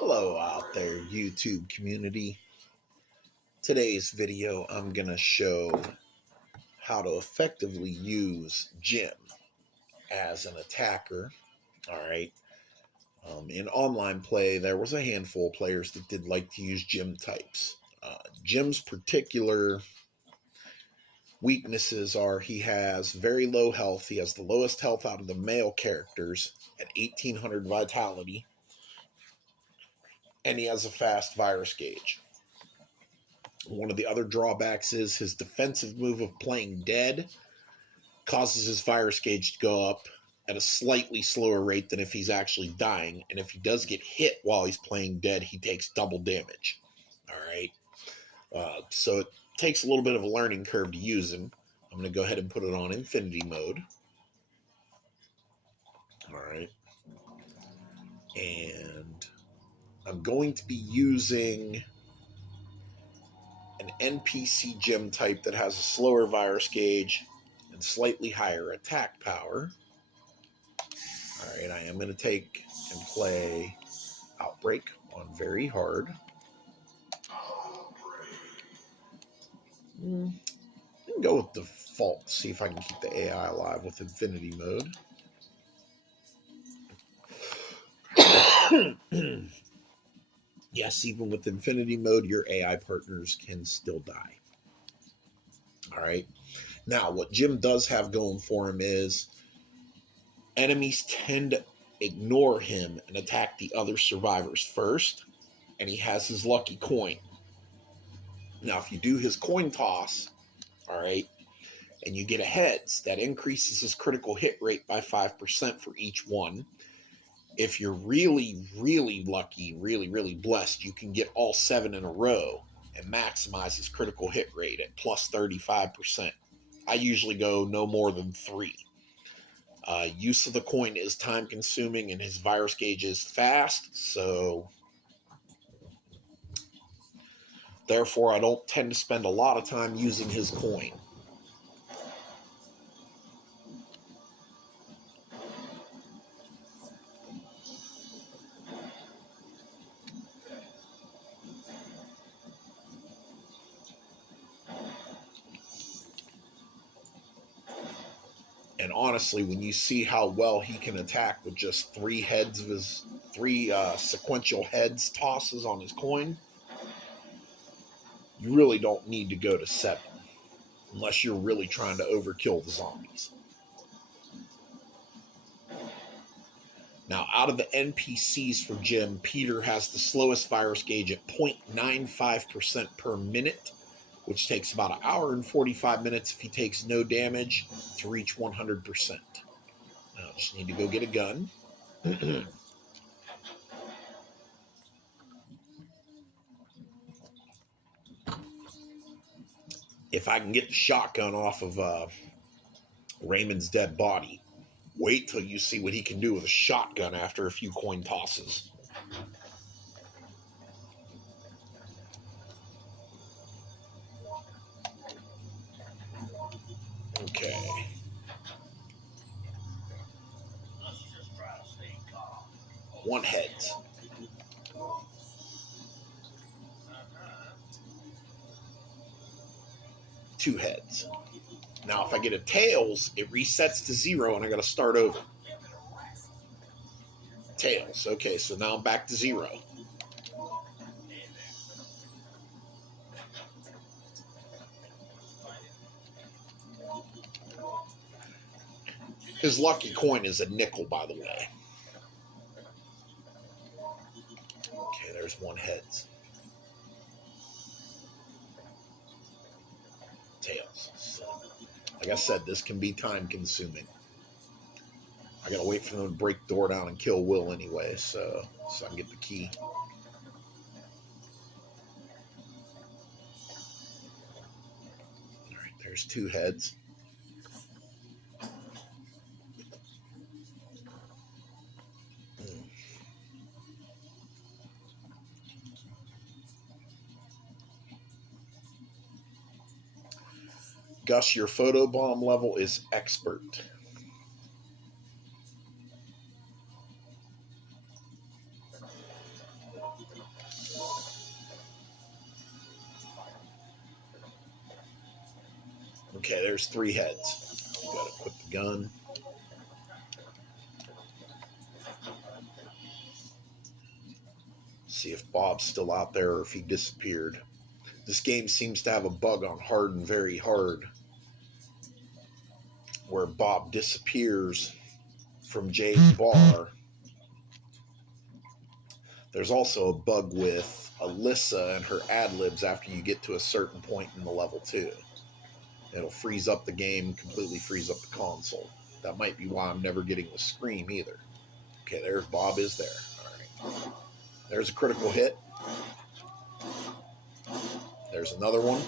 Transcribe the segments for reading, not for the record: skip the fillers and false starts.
Hello out there, YouTube community. Today's video, I'm going to show how to effectively use Jim as an attacker. All right. In online play, there was a handful of players that did like to use Jim types. Jim's particular weaknesses are he has very low health. He has the lowest health out of the male characters at 1800 vitality. And he has a fast virus gauge. One of the other drawbacks is his defensive move of playing dead causes his virus gauge to go up at a slightly slower rate than if he's actually dying. And if he does get hit while he's playing dead, he takes double damage. All right. So it takes a little bit of a learning curve to use him. I'm going to go ahead and put it on infinity mode. All right. And I'm going to be using an NPC Jim type that has a slower virus gauge and slightly higher attack power. Alright, I am going to take and play Outbreak on very hard. I'm going to go with default, see if I can keep the AI alive with infinity mode. Yes, even with infinity mode, your AI partners can still die. All right. Now, what Jim does have going for him is enemies tend to ignore him and attack the other survivors first, and he has his lucky coin. Now, if you do his coin toss, all right, and you get a heads, that increases his critical hit rate by 5% for each one. If you're really, really lucky, really, really blessed, you can get all 7 in a row and maximize his critical hit rate at plus 35%. I usually go no more than 3. Use of the coin is time consuming and his virus gauge is fast, so therefore I don't tend to spend a lot of time using his coin. And honestly, when you see how well he can attack with just 3 heads of his 3 sequential heads tosses on his coin, you really don't need to go to 7 unless you're really trying to overkill the zombies. Now, out of the NPCs for Jim, Peter has the slowest virus gauge at 0.95% per minute, which takes about 1 hour and 45 minutes if he takes no damage to reach 100%. Now, I just need to go get a gun. If I can get the shotgun off of Raymond's dead body, wait till you see what he can do with a shotgun after a few coin tosses. Okay. One heads. Two heads. Now, if I get a tails, it resets to 0 and I got to start over. Tails. Okay, so now I'm back to 0. His lucky coin is a nickel, by the way. Okay, there's one heads. Tails. So, like I said, this can be time consuming. I gotta wait for them to break the door down and kill Will anyway, so I can get the key. Alright, there's 2 heads. Gus, your photobomb level is expert. Okay, there's 3 heads. Gotta equip the gun. See if Bob's still out there or if he disappeared. This game seems to have a bug on hard and very hard where Bob disappears from Jay's bar. There's also a bug with Alyssa and her ad-libs after you get to a certain point in the level too. It'll freeze up the game, completely freeze up the console. That might be why I'm never getting the scream either. Okay, there's Bob is there. All right. There's a critical hit. There's another one.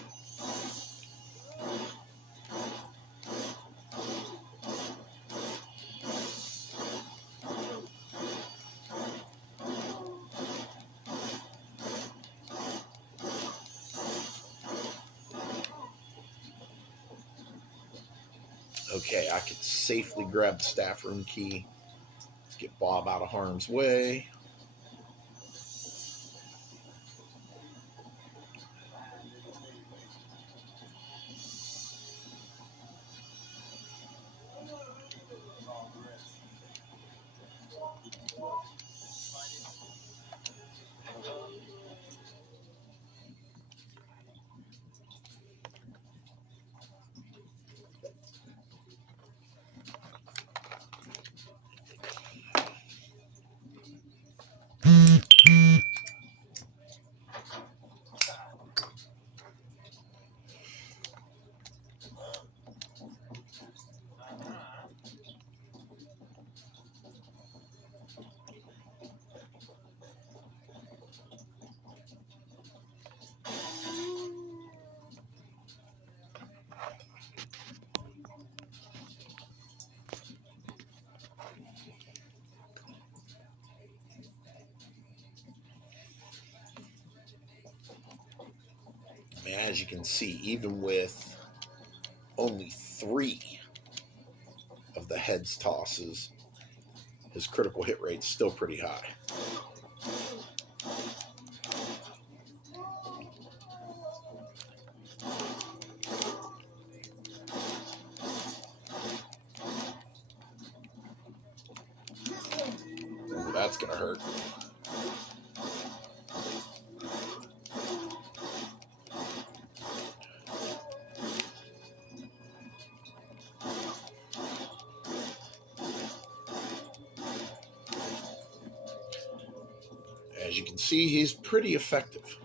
Okay, I can safely grab the staff room key. Let's get Bob out of harm's way. As you can see, even with only 3 of the heads tosses, his critical hit rate's still pretty high. Ooh, that's gonna hurt. As you can see, he's pretty effective.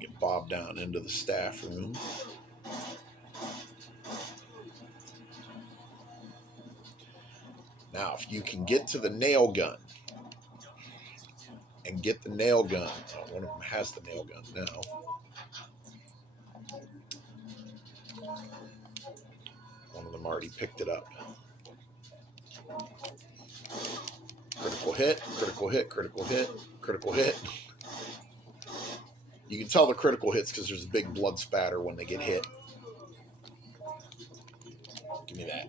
Get Bob down into the staff room. Now, if you can get to the nail gun and get the nail gun, one of them has the nail gun now. One of them already picked it up. Critical hit, critical hit, critical hit, critical hit. You can tell the critical hits because there's a big blood spatter when they get hit. Give me that.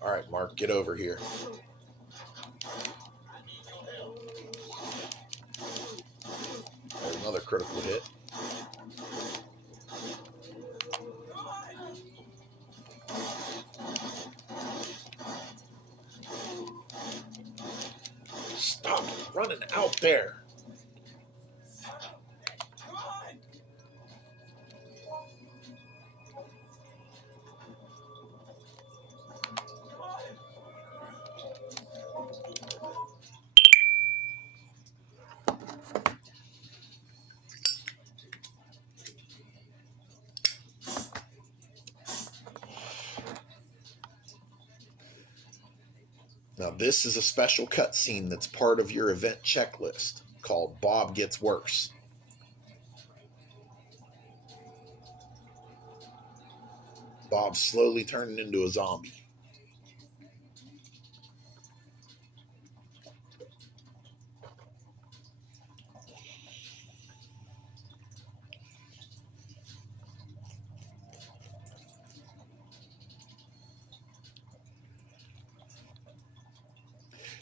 All right, Mark, get over here. There's another critical hit. Stop running out there. Now, this is a special cutscene that's part of your event checklist called Bob Gets Worse. Bob's slowly turning into a zombie.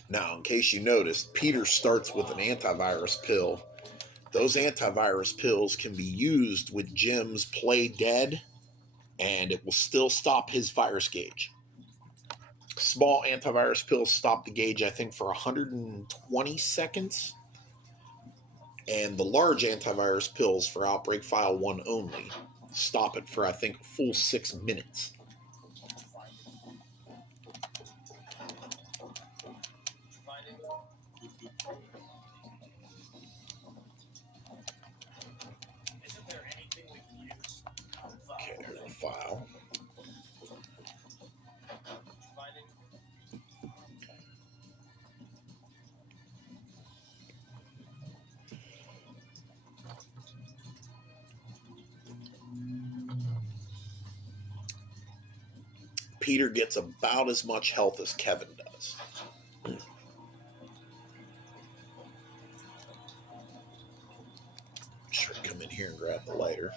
Now, in case you noticed, Peter starts with an antivirus pill. Those antivirus pills can be used with Jim's Play Dead, and it will still stop his virus gauge. Small antivirus pills stop the gauge, I think, for 120 seconds. And the large antivirus pills for Outbreak File 1 only stop it for, I think, a full 6 minutes. Okay, here's the file. Peter gets about as much health as Kevin does. Sure, come in here and grab the lighter.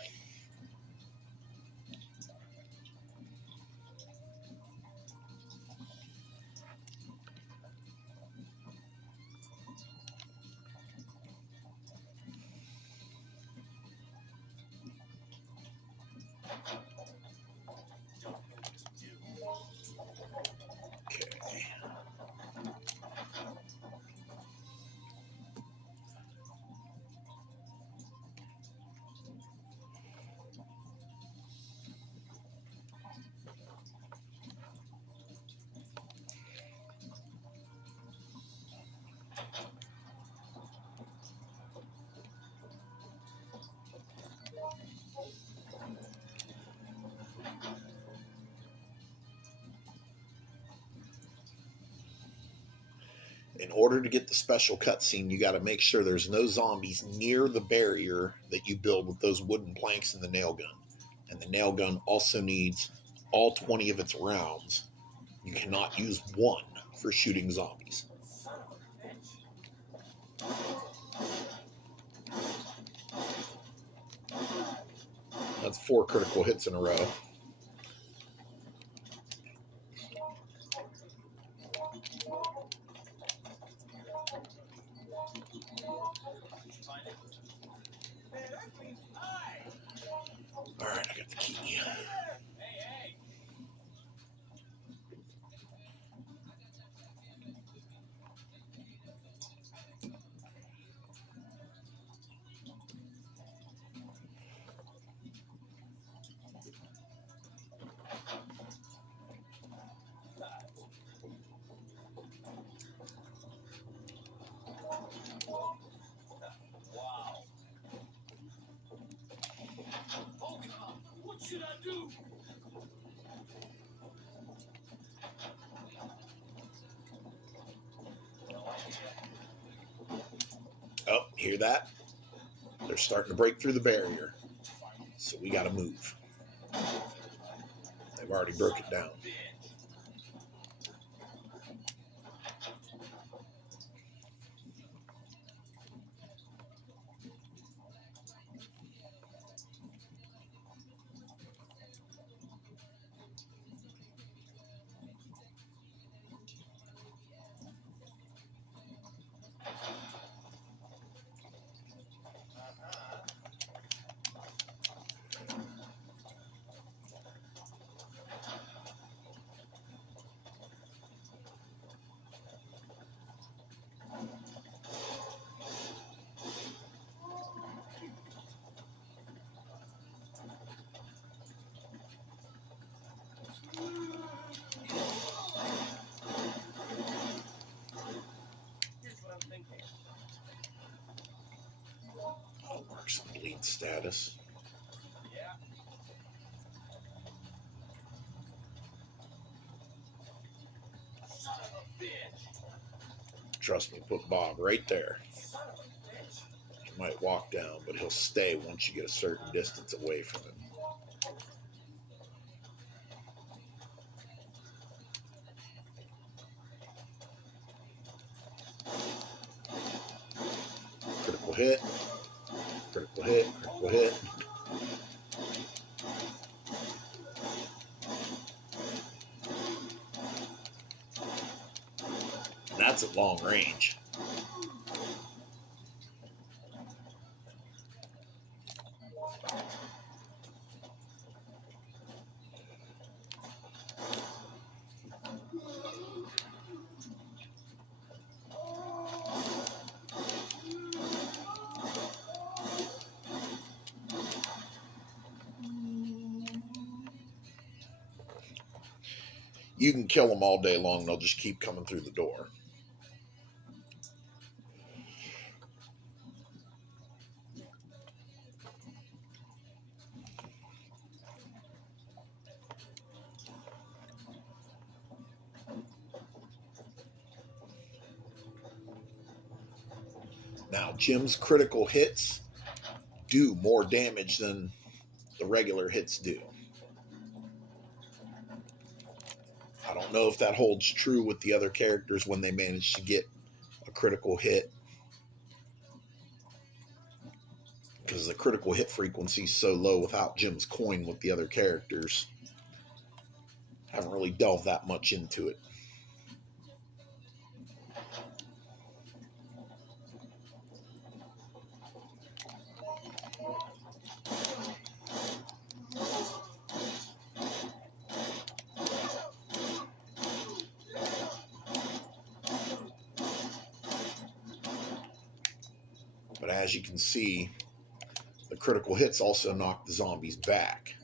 Okay. In order to get the special cutscene, you got to make sure there's no zombies near the barrier that you build with those wooden planks and the nail gun. And the nail gun also needs all 20 of its rounds. You cannot use one for shooting zombies. That's 4 critical hits in a row. Alright, I got the key. Oh, hear that? They're starting to break through the barrier. So we got to move. They've already broke it down. Bleed status. Trust me, put Bob right there. He might walk down, but he'll stay once you get a certain distance away from him. Critical hit. Critical hit. Critical hit. And that's at long range. You can kill them all day long. They'll just keep coming through the door. Now, Jim's critical hits do more damage than the regular hits do. I don't know if that holds true with the other characters when they manage to get a critical hit, because the critical hit frequency is so low without Jim's coin with the other characters. Haven't really delved that much into it. But as you can see, the critical hits also knock the zombies back.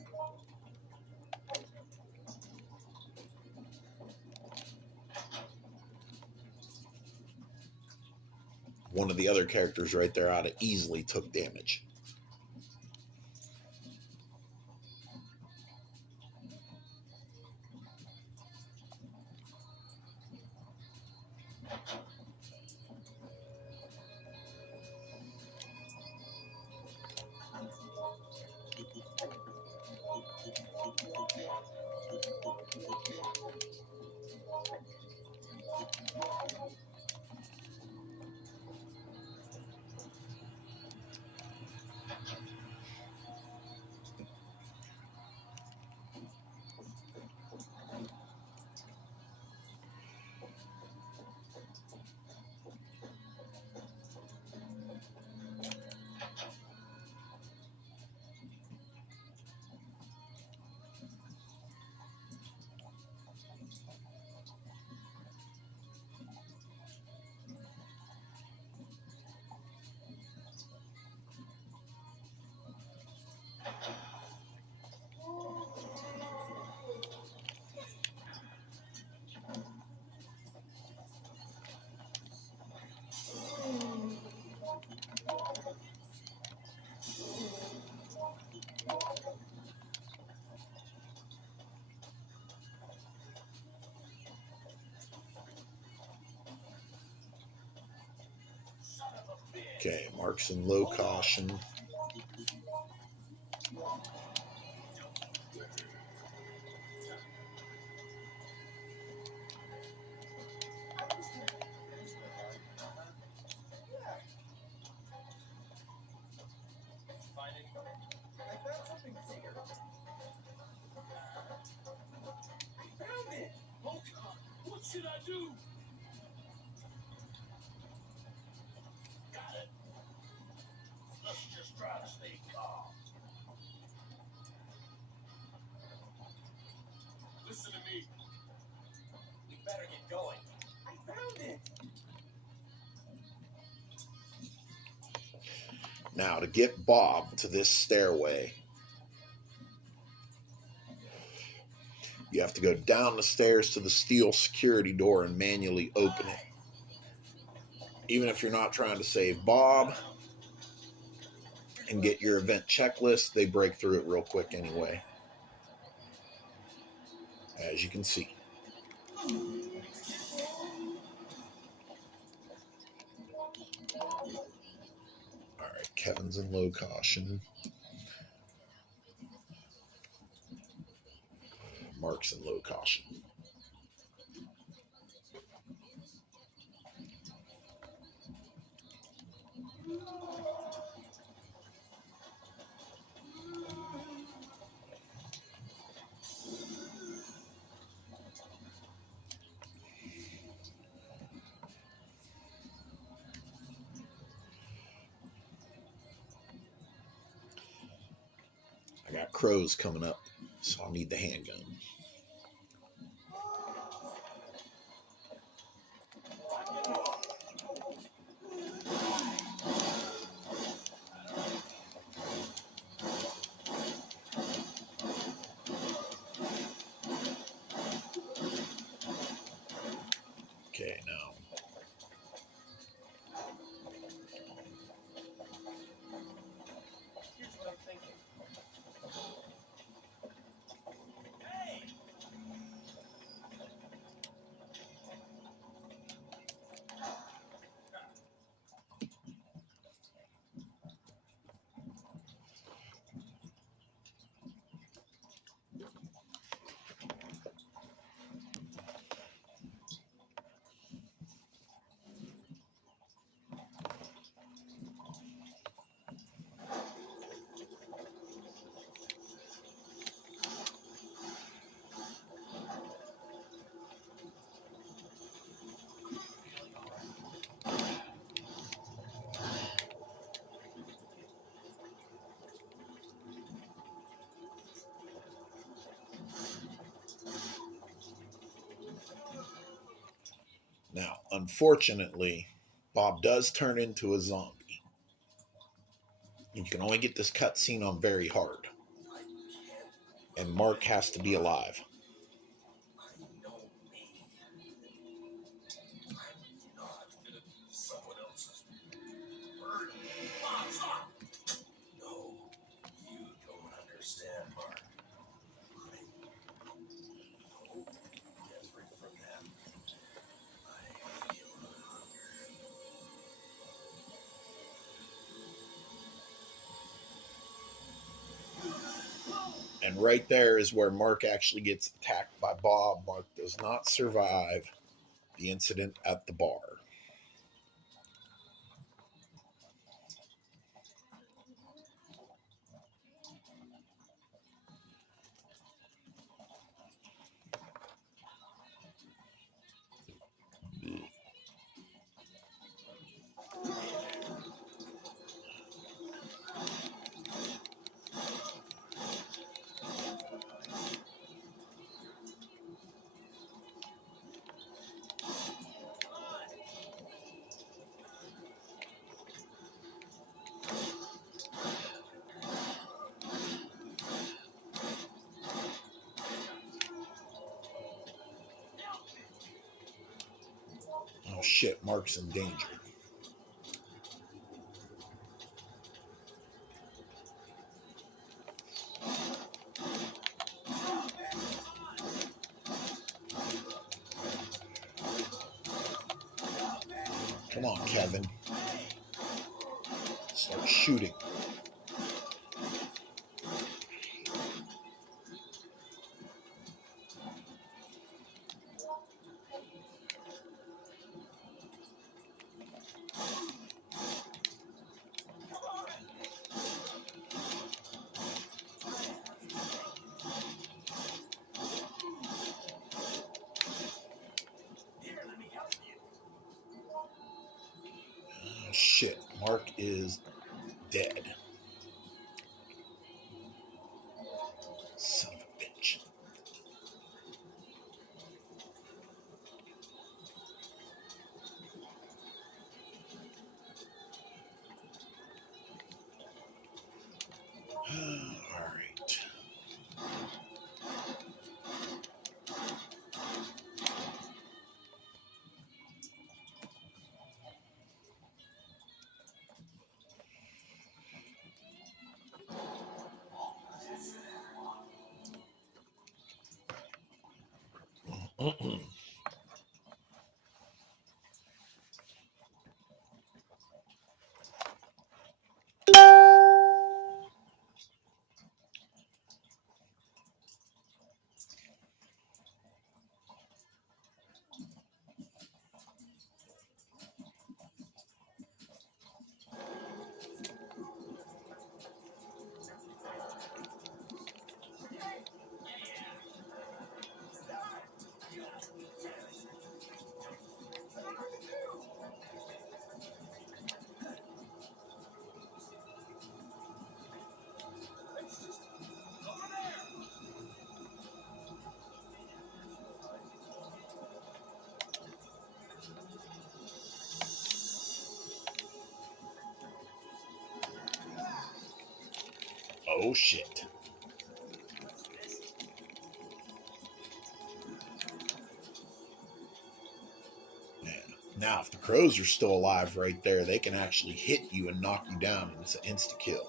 One of the other characters right there out of easily took damage. Okay, marks in low caution. What should I do? Got it. Let's just try to stay calm. Listen to me. We better get going. I found it. Now, to get Bob to this stairway, you have to go down the stairs to the steel security door and manually open it. Even if you're not trying to save Bob and get your event checklist, they break through it real quick anyway, as you can see. All right, Kevin's in low caution. Mark's in low caution. got crows coming up, so I'll need the handgun. Okay, now. Here's what I'm thinking. Hey! Now, unfortunately, Bob does turn into a zombie. You can only get this cutscene on very hard. And Mark has to be alive. Someone else's burden. Mom, stop! No, you don't understand, Mark. I'm no different from them. I feel hunger. And right there is where Mark actually gets attacked by Bob. Mark does not survive the incident at the bar. Oh shit, Mark's in danger. Come on, Kevin. Start shooting. Here, let me help you. Oh shit, Mark is dead. Son of a bitch. All right. Oh shit. Yeah. Now, if the crows are still alive right there, they can actually hit you and knock you down, and it's an insta kill.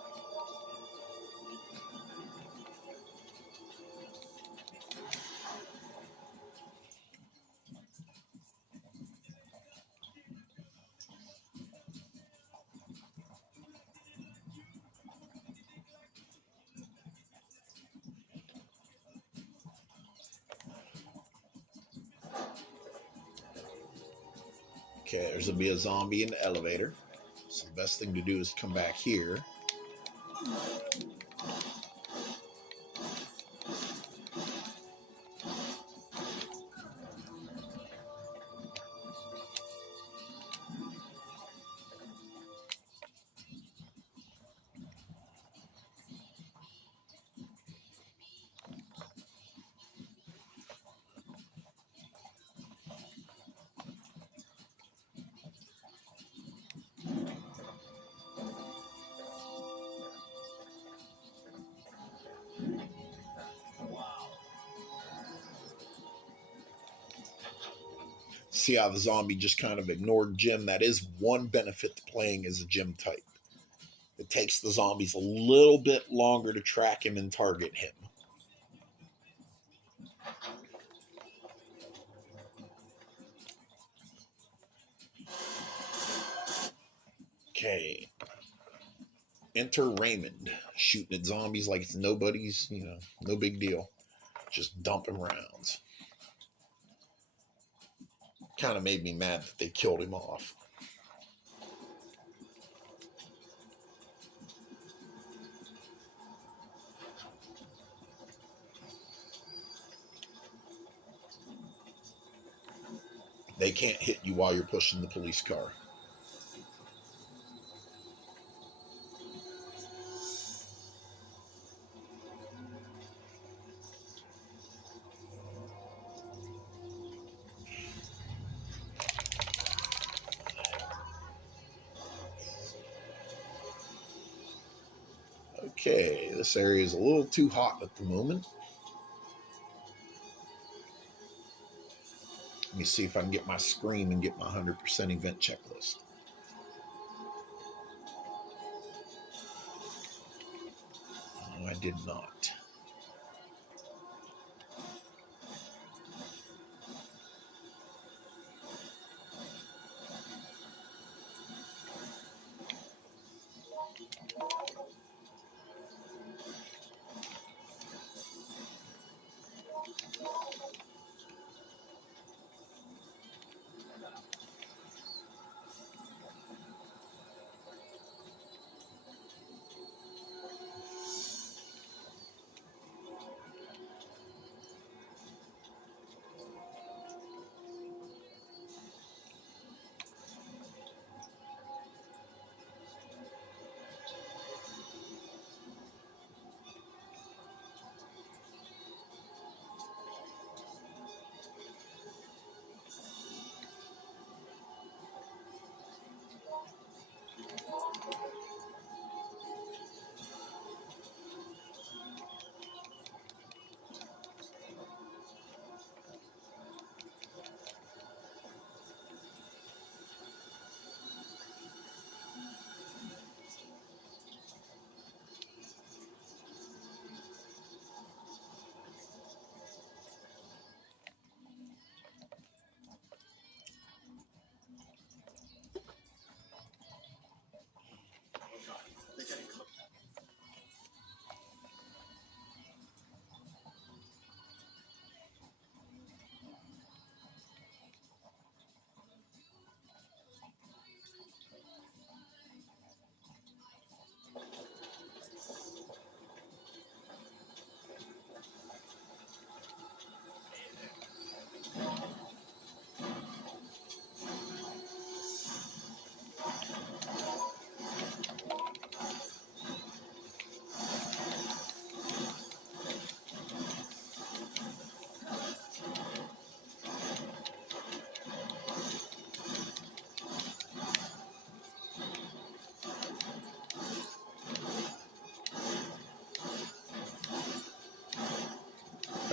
Okay, there's gonna be a zombie in the elevator. So the best thing to do is come back here. See how the zombie just kind of ignored Jim? That is one benefit to playing as a Jim type. It takes the zombies a little bit longer to track him and target him. Okay. Enter Raymond, shooting at zombies like it's nobody's, no big deal. Just dumping rounds. Kind of made me mad that they killed him off. They can't hit you while you're pushing the police car. Okay, this area is a little too hot at the moment. Let me see if I can get my screen and get my 100% event checklist. No, I did not.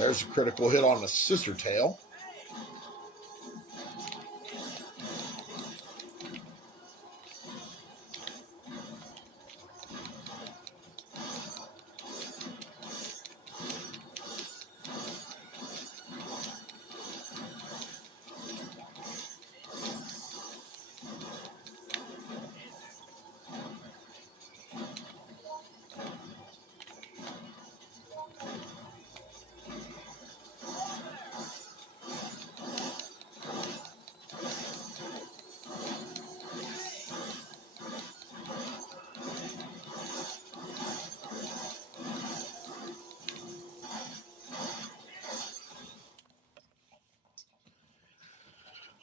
There's a critical hit on the scissor tail.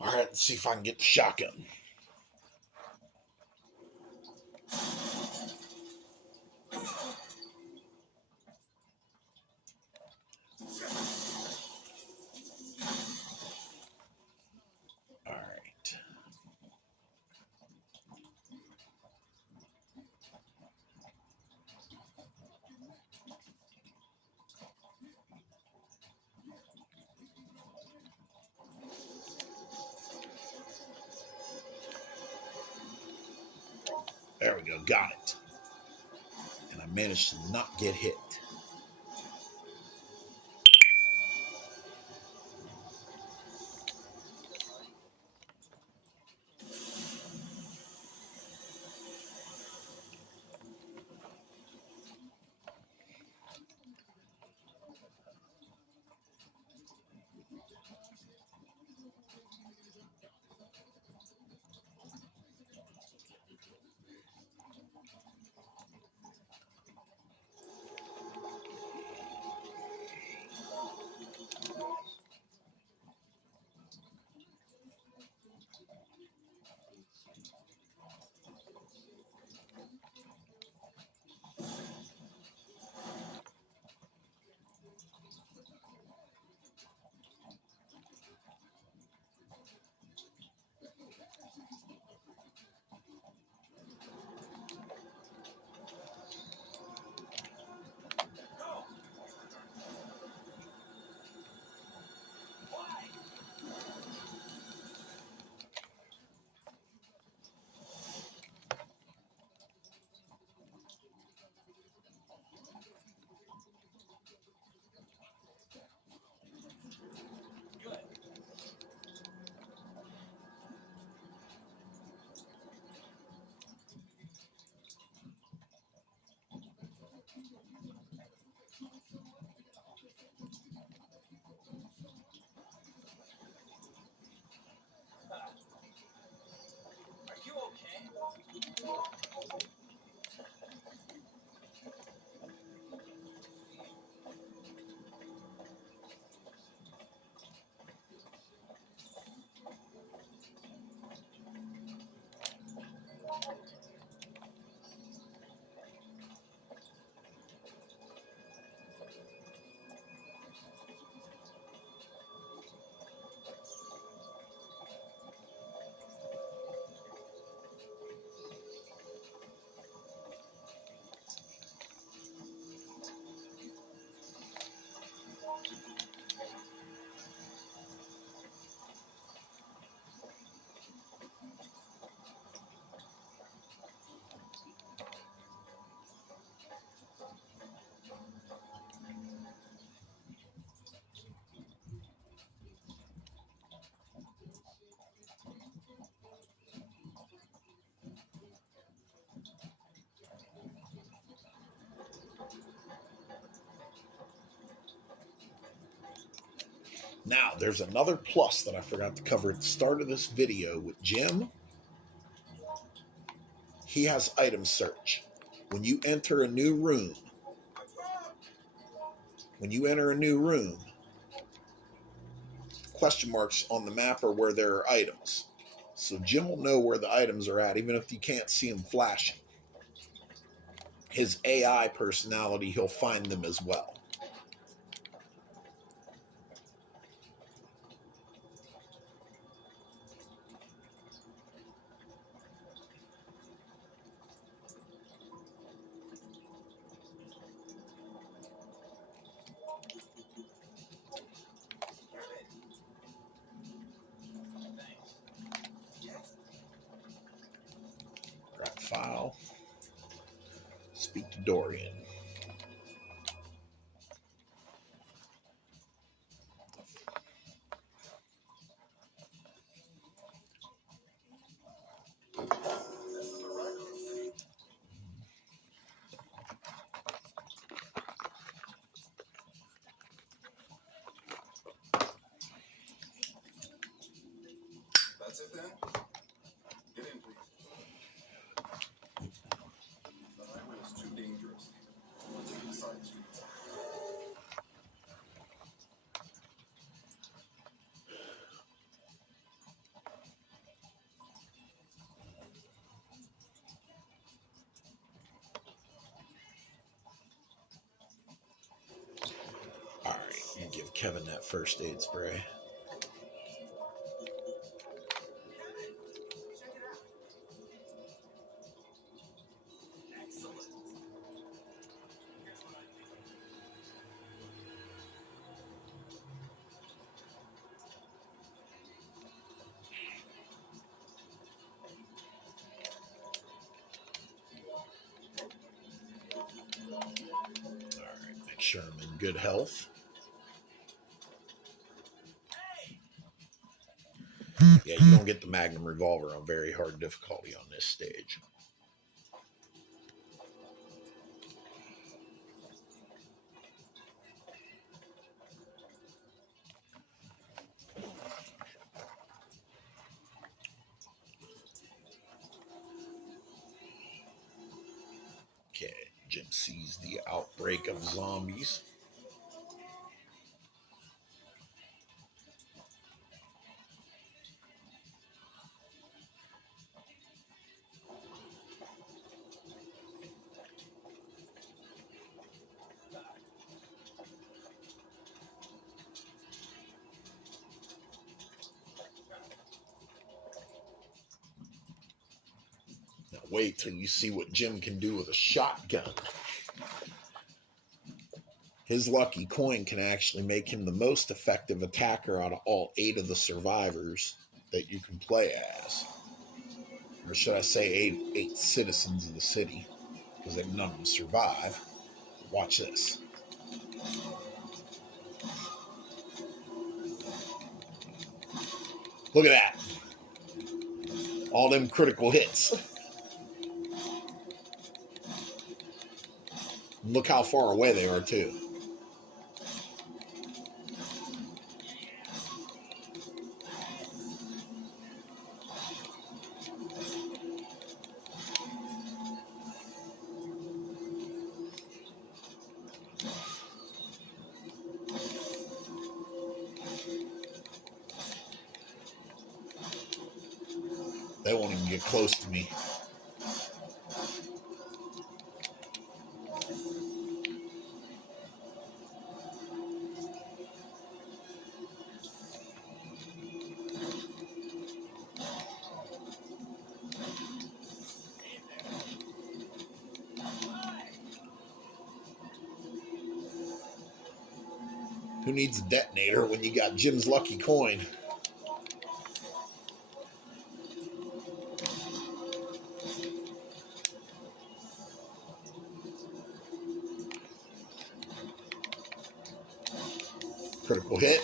All right, let's see if I can get the shotgun. All right. There we go, got it. And I managed to not get hit. Are you okay? Now, there's another plus that I forgot to cover at the start of this video with Jim. He has item search. When you enter a new room, question marks on the map are where there are items. So Jim will know where the items are at, even if you can't see them flashing. His AI personality, he'll find them as well. while. Speak to Dorian. That's it then? Get in, please. The highway is too dangerous. Let's take the side streets. All right, you give Kevin that first aid spray. Make sure I'm in good health. Yeah, you don't get the Magnum revolver on very hard difficulty on this stage. Okay, Jim sees the outbreak of zombies. Now wait till you see what Jim can do with a shotgun. His lucky coin can actually make him the most effective attacker out of all 8 of the survivors that you can play as. Or should I say 8 citizens of the city, because none of them survive. Watch this. Look at that. All them critical hits. Look how far away they are, too. They won't even get close to me. Who needs a detonator when you got Jim's lucky coin? Critical hit.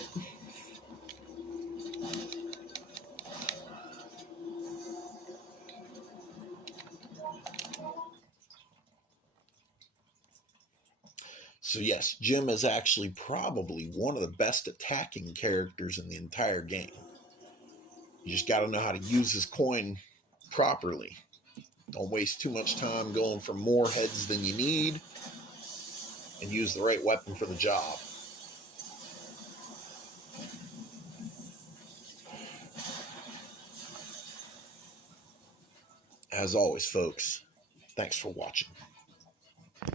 So yes, Jim is actually probably one of the best attacking characters in the entire game. You just got to know how to use his coin properly. Don't waste too much time going for more heads than you need, and use the right weapon for the job. As always, folks, thanks for watching.